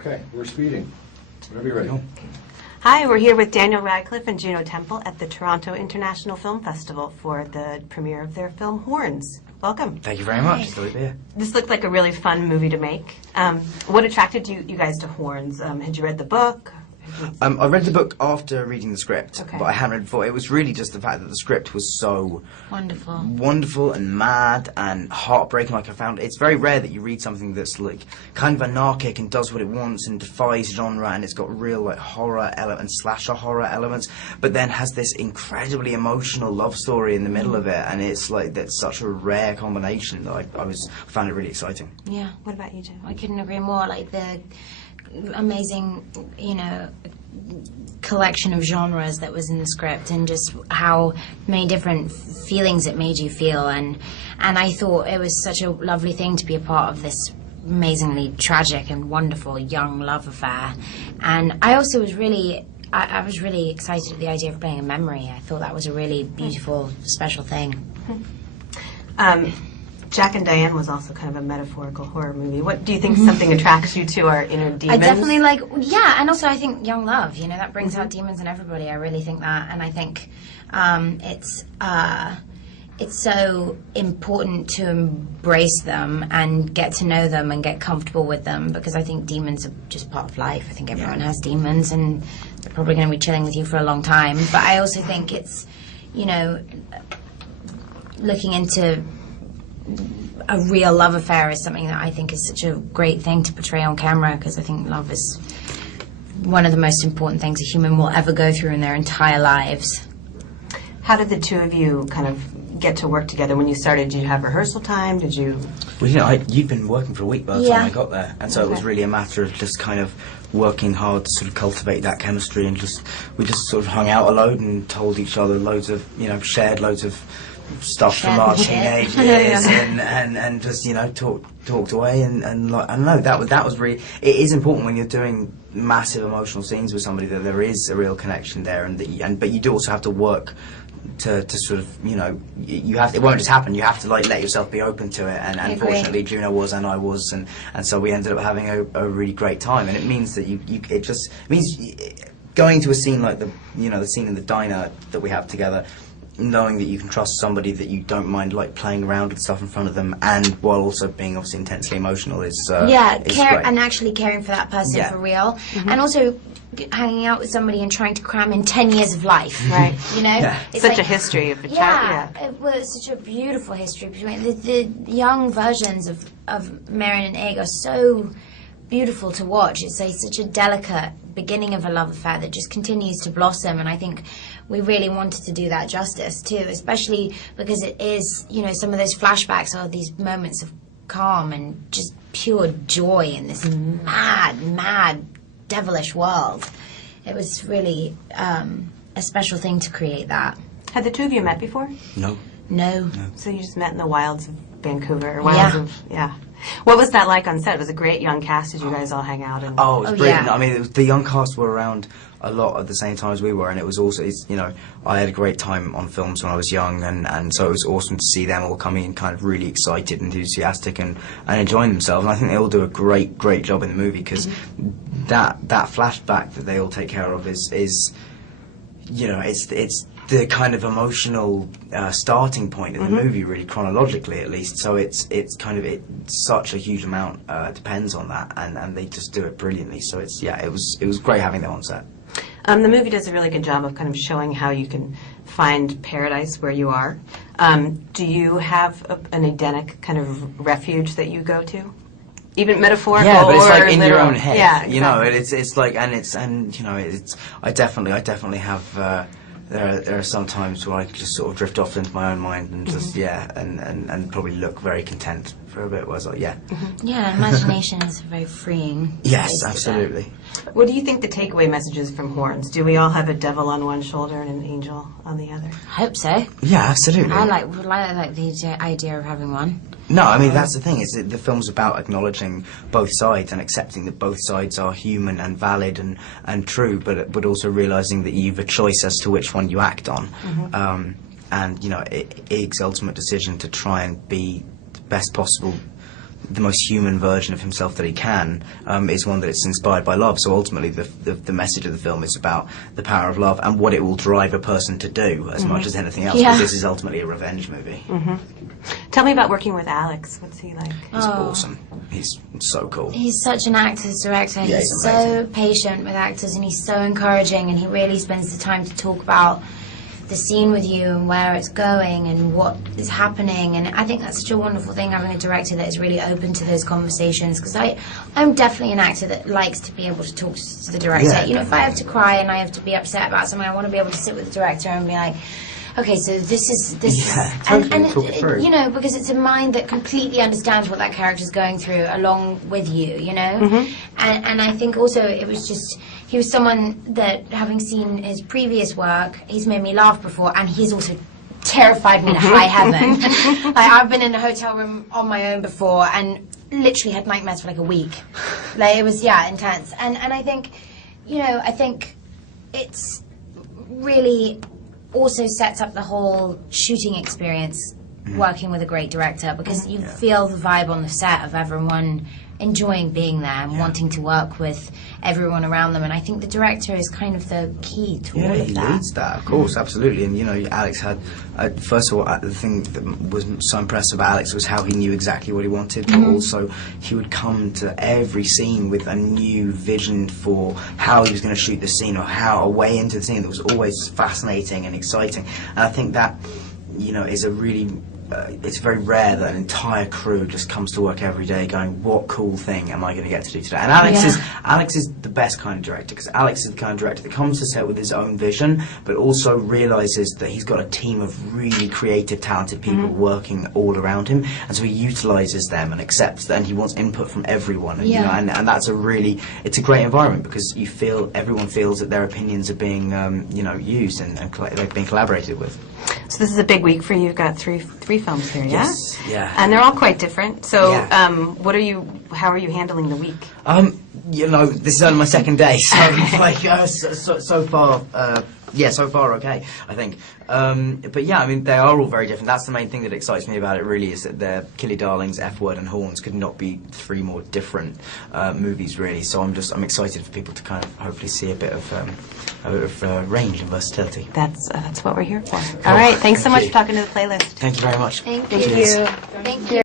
Okay, we're speeding. Whenever you're ready. Hi, we're here with Daniel Radcliffe and Juno Temple at the Toronto International Film Festival for the premiere of their film Horns. Welcome. Thank you very much. It's lovely to be here. This looked like a really fun movie to make. What attracted you guys to Horns? Had you read the book? I read the book after reading the script, Okay. but I hadn't read it before. It was really just the fact that the script was so Wonderful and mad and heartbreaking. Like, I found it's very rare that you read something that's like kind of anarchic and does what it wants and defies genre, and it's got real like horror elements, slasher horror elements, but then has this incredibly emotional love story in the middle of it, and it's like that's such a rare combination that I found it really exciting. Yeah, What about you, Jim? I couldn't agree more. Like the amazing, collection of genres that was in the script, and just how many different feelings it made you feel, and I thought it was such a lovely thing to be a part of this amazingly tragic and wonderful young love affair. And I also was really I was really excited at the idea of playing a memory. I thought that was a really beautiful, special thing. Jack and Diane was also kind of a metaphorical horror movie. What do you think something attracts you to our inner demons? I definitely and also I think young love, that brings out demons in everybody. I really think that, and I think it's so important to embrace them and get to know them and get comfortable with them, because I think demons are just part of life. I think everyone has demons, and they're probably going to be chilling with you for a long time. But I also think it's, looking into a real love affair is something that I think is such a great thing to portray on camera, because I think love is one of the most important things a human will ever go through in their entire lives. How did the two of you kind of get to work together? When you started, did you have rehearsal time? Did you... Well, you've been working for a week by the time I got there, and so it was really a matter of just kind of working hard to sort of cultivate that chemistry, and we just sort of hung out a load and told each other loads of, shared loads of stuff from our teenage years, and just talked away, and like, I don't know, that was really, it is important when you're doing massive emotional scenes with somebody that there is a real connection there, but you do also have to work to sort of, you have to, it won't just happen. You have to let yourself be open to it, and fortunately Juno was, and I was, and so we ended up having a really great time. And it means that it means going to a scene like the scene in the diner that we have together, knowing that you can trust somebody, that you don't mind playing around with stuff in front of them, and while also being obviously intensely emotional is great. And actually caring for that person for real, and also hanging out with somebody and trying to cram in 10 years of life, right? It's such a history of a child. It was such a beautiful history between the young versions of Marion and Egg are so beautiful to watch. It's such a delicate beginning of a love affair that just continues to blossom, and I think we really wanted to do that justice too, especially because it is, some of those flashbacks are these moments of calm and just pure joy in this mad, devilish world. It was really a special thing to create that. Had the two of you met before? No. So you just met in the wilds of Vancouver, What was that like on set? It was a great young cast. Did you guys all hang out? And... Oh, it was brilliant. Yeah. I mean, the young cast were around a lot at the same time as we were, and it was also, I had a great time on films when I was young, and so it was awesome to see them all coming in kind of really excited, enthusiastic, and enjoying themselves. And I think they all do a great job in the movie, because that flashback that they all take care of is it's the kind of emotional starting point in the movie, really, chronologically at least. So it's such a huge amount depends on that, and they just do it brilliantly. So it was great having them on set. The movie does a really good job of kind of showing how you can find paradise where you are. Do you have an Edenic kind of refuge that you go to? Even metaphorical, yeah, but it's or in literal. your own head. Yeah, exactly. It's like, I definitely have. There are some times where I just sort of drift off into my own mind and just and probably look very content for a bit. Where I was like, Imagination is very freeing. Yes, absolutely. What do you think the takeaway messages from Horns? Do we all have a devil on one shoulder and an angel on the other? I hope so. Yeah, absolutely. I like the idea of having one. No, I mean, that's the thing, is that the film's about acknowledging both sides and accepting that both sides are human and valid and true, but also realising that you've a choice as to which one you act on. And, Ig's ultimate decision to try and be the best possible the most human version of himself that he can, is one that it's inspired by love. So ultimately, the message of the film is about the power of love and what it will drive a person to do as much as anything else. Yeah. Because this is ultimately a revenge movie. Tell me about working with Alex. What's he like? He's awesome. He's so cool. He's such an actor's director. Yeah, He's he's so amazing. patient with actors, and he's so encouraging, and he really spends the time to talk about the scene with you and where it's going and what is happening. And I think that's such a wonderful thing, having a director that is really open to those conversations, because I'm definitely an actor that likes to be able to talk to the director. Yeah, You know, if I have to cry and I have to be upset about something, I want to be able to sit with the director and be like, okay, so this is Yeah, totally, and talk it through. you know, because it's a mind that completely understands what that character's going through along with you, you know. And I think also it was just, he was someone that, having seen his previous work, he's made me laugh before, and he's also terrified me to high heaven. Like, I've been in a hotel room on my own before and literally had nightmares for like a week. Like, it was, yeah, intense. And I think, you know, I think it's really also sets up the whole shooting experience working with a great director, because you feel the vibe on the set of everyone enjoying being there and wanting to work with everyone around them. And I think the director is kind of the key to all of He that. leads that, of course, absolutely. And you know, Alex had, first of all, the thing that was so impressive about Alex was how he knew exactly what he wanted, but also he would come to every scene with a new vision for how he was going to shoot the scene, or how a way into the scene that was always fascinating and exciting. And I think that, you know, is a really it's very rare that an entire crew just comes to work every day going, what cool thing am I going to get to do today? And Alex is the best kind of director, because Alex is the kind of director that comes to set with his own vision, but also realises that he's got a team of really creative, talented people working all around him, and so he utilises them and accepts that, and he wants input from everyone. And, you know, and that's it's a great environment, because you feel, everyone feels that their opinions are being you know, used and they're being collaborated with. So this is a big week for you. You've got three films here, yeah? Yes, yeah. And they're all quite different. So, Yeah. how are you handling the week? You know, this is only my second day, so like so far, so far okay, I think. But yeah, I mean, they are all very different. That's the main thing that excites me about it, really, is that they're Killy Darlings, F Word, and Horns could not be three more different movies, really. So I'm excited for people to kind of hopefully see a bit of range and versatility. That's what we're here for. All right. Thanks so much you. for talking to the playlist. Thank you very much. Thank Cheers. you. Thank you.